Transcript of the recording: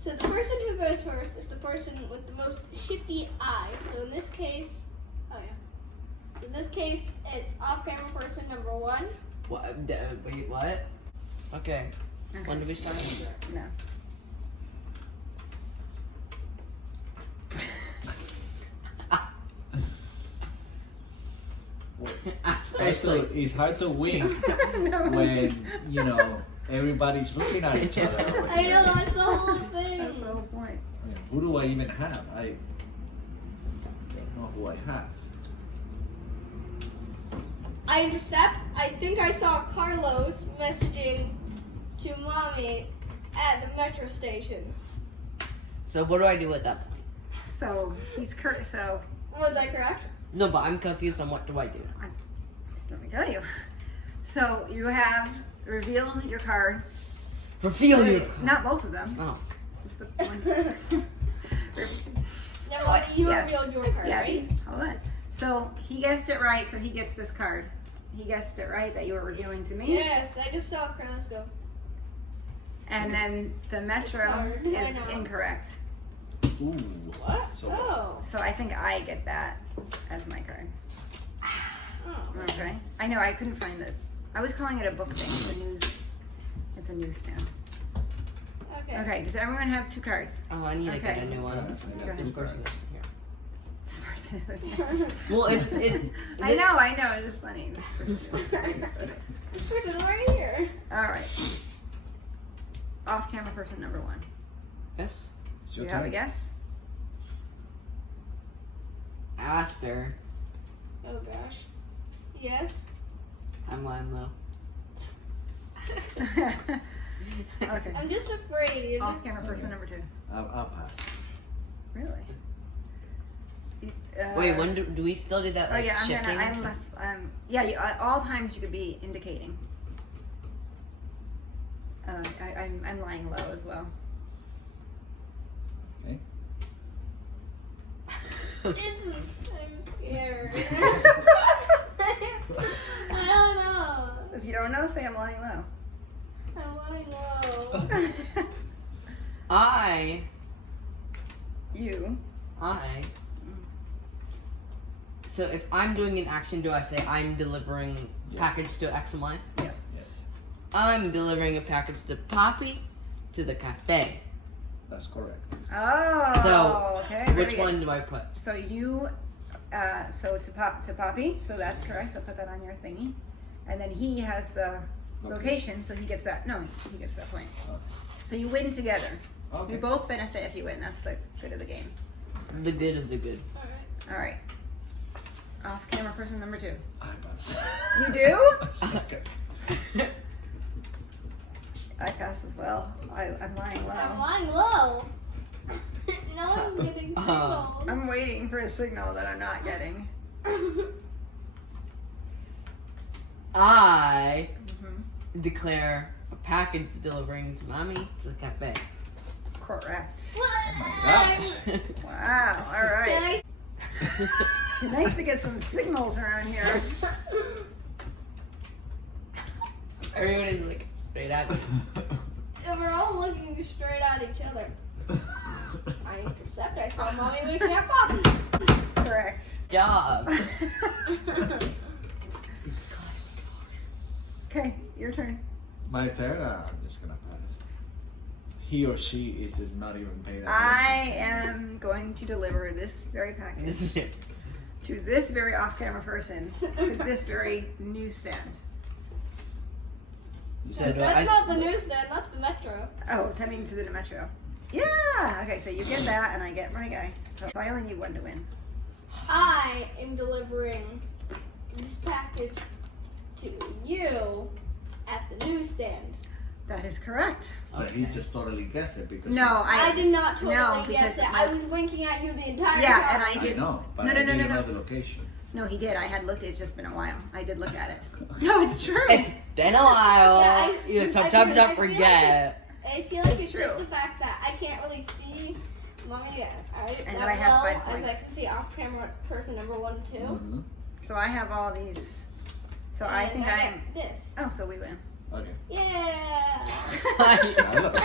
So the person who goes first is the person with the most shifty eyes. So in this case, oh yeah. So in this case, it's off-camera person number 1. What? Wait, what? Okay. When do we start? No. Also, it's hard to wink when, you know, everybody's looking at each other. I know, that's the whole thing. That's the whole point. Who do I even have? I don't know who I have. I intercept. I think I saw Carlos messaging to mommy at the metro station. So what do I do at that point? So he's so Was I correct? No, but I'm confused on what do I do. let me tell you. So you have reveal your card. Reveal your. Not both of them. Oh. Just the one. No, mommy, you Yes. revealed your card, Yes. right? Hold on. So he guessed it right, so he gets this card. He guessed it right that you were revealing to me. Yes, I just saw Carlos go. And then the metro hard. I is know. incorrect. Ooh. What? So, Oh. So I think I get that as my card. Oh. Okay. I know, I couldn't find it. I was calling it a book thing. It's a newsstand. Okay. Okay, does everyone have 2 cards? Oh, I need to get Okay. a new one. I got This two person cards. is here. This Well, it's I know, it's just funny. This person right here. Alright. Off camera person number 1. Yes. It's Do your you have a turn. guess? Aster. Oh gosh. Yes. I'm lying low. Okay. I'm just afraid. Off camera person number 2. I'll pass. Really? Wait, when do we still do that? Oh Like, yeah, shifting? I left. Yeah, all times you could be indicating. I'm lying low as well. Okay. I'm scared. I don't know. If you don't know, say I'm lying low. I'm lying low. You. So if I'm doing an action, do I say I'm delivering Yes. package to X and Y? Yes. I'm delivering a package to Poppy to the cafe. That's correct. Oh. So, okay. very Which good. one do I put? So you, so to Poppy. So that's correct. So put that on your thingy, and then he has the location. So he gets that. No, he gets that point. Okay. So you win together. Okay. You both benefit if you win. That's the good of the game. The good of the good. All right. Off camera person number 2. I pass. You do? Okay. I pass as well. I'm lying I'm low. lying low. No one's getting signaled. I'm waiting for a signal that I'm not getting. I Mm-hmm. declare a package delivering to Mommy to the cafe. Correct. God. Wow. All Can right. I Nice to get some signals around here. Everybody's like straight at me. And we're all looking straight at each other. I intercept. I saw mommy waking up Poppy. Correct. Job. Okay, your turn. My turn. I'm just gonna pass. He or she is not even paying attention. I am going to deliver this very package Isn't it? to this very off-camera person to this very newsstand. You So said do That's I- not the newsstand. That's the metro. Oh, tending to the metro. Yeah. Okay, so you get that, and I get my guy. So I only need 1 to win. I am delivering this package to you at the newsstand. That is correct. But he just totally guessed it because. No, I did not totally no, guess because it. my- I was winking at you the entire Yeah, time. and I I did. know, but No, I no, no, didn't no, know no. the location. No, he did. I had looked. It's just been a while. I did look at it. No, it's true. It's been a while. Yeah, You know, sometimes I feel forget. I feel like It's it's just true. the fact that I can't really see mommy And that I have well 5 as I points. can see off camera person number 1 and 2. Mm-hmm. So I have all these. So I And think I I'm. get this. Oh, so we win. Okay. Yeah. Yeah, look.